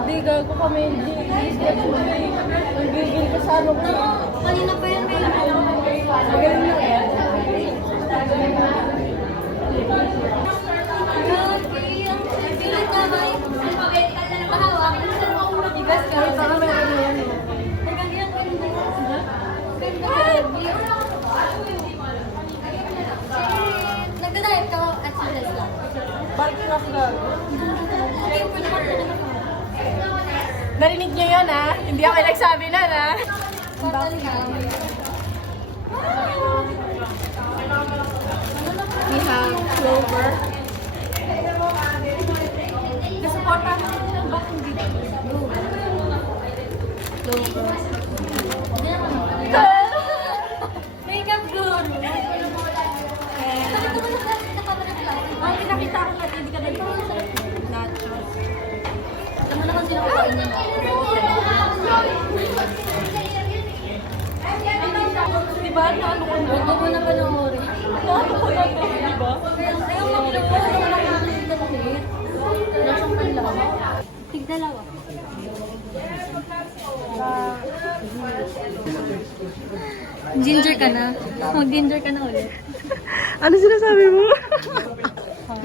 Hindi, gago kami. Nagigil ka sa ano ko. Kanina pa yan, may Magaling na yan. Nagda-diet ka at sulas lang. Bakit ka gago? Narinig niyo yun, ha? Hindi ako nagsabi na, ha? We have Clover. Nasuporta mo ng bakong dito. Clover. Makeup guru. Ay, nakita ko na hindi ka nag-nachos. Alam mo na kung sino kain niya. Diba? Ano ko na? Huwag mo na panoorin. Ano ko na to? Diba? Ayaw mag-vlog ko. Ayaw na namin ito ulit. Lasang lang. Tigdalawa. Ginger ka na. Mag-ginger ka na ulit. Ano sinasabi mo?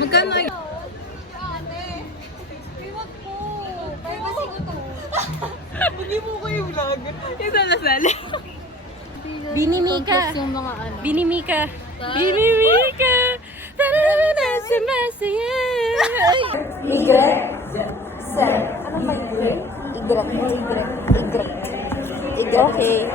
Magkano ay... Hindi mo ko yung vlog. Yung salasali. Binimika. Yung mga ano. Binimika. Binimika. Tararara sa masaya. Igret. Set. Ano ba yun? Igret. Igret. Igret. Igret. Okay.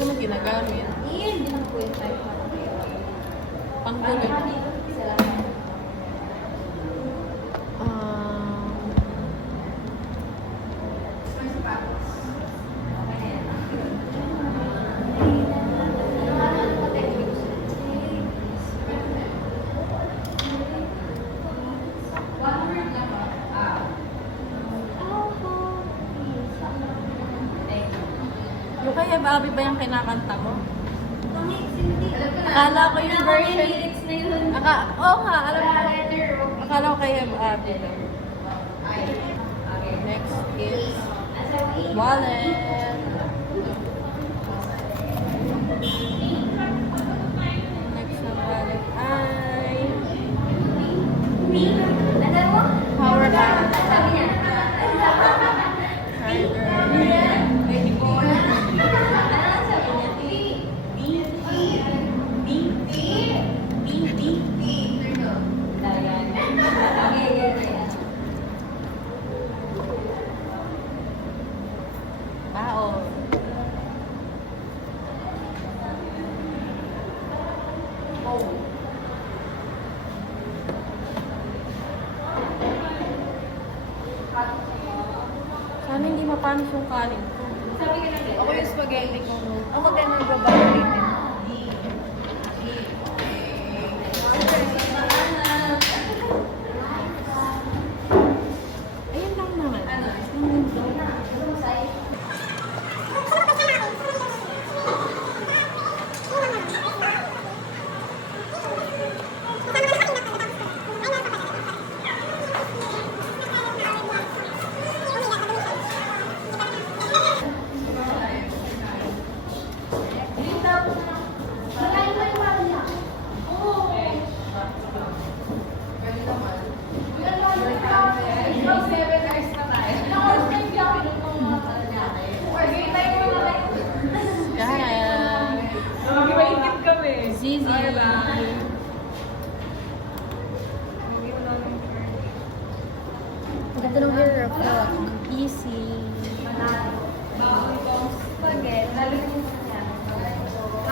Ano mo ginagamit? Panggulit. Yung kaya Bobby ba yung kinakanta mo? Akala ko yung version. Oo nga, alam mo. Akala ko kaya Bobby. Next is wallet. Next na wallet ay napanis yung kanin ko. Ako yung spaghetti ko. Ako din nagbabalot din. Ayun lang naman. Kaya. Zizi. Ganda ng hair up. Easy.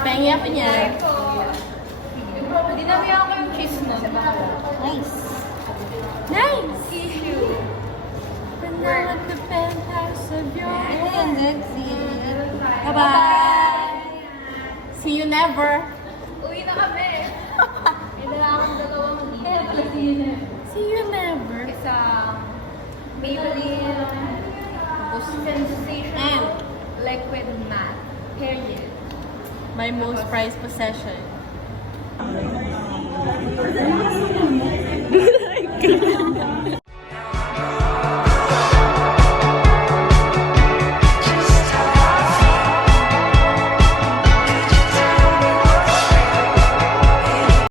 Pengi apa niya? Dinabihan ko yung cheese nun. Nice. Nice! Tissue. Now at the penthouse of your Ito yung Lexi. Bye-bye! See you never! Uwi na kami. May dala akong dalawang See you never! isang Maybelline Boost Sensation And Liquid Matte Period. my most prized possession.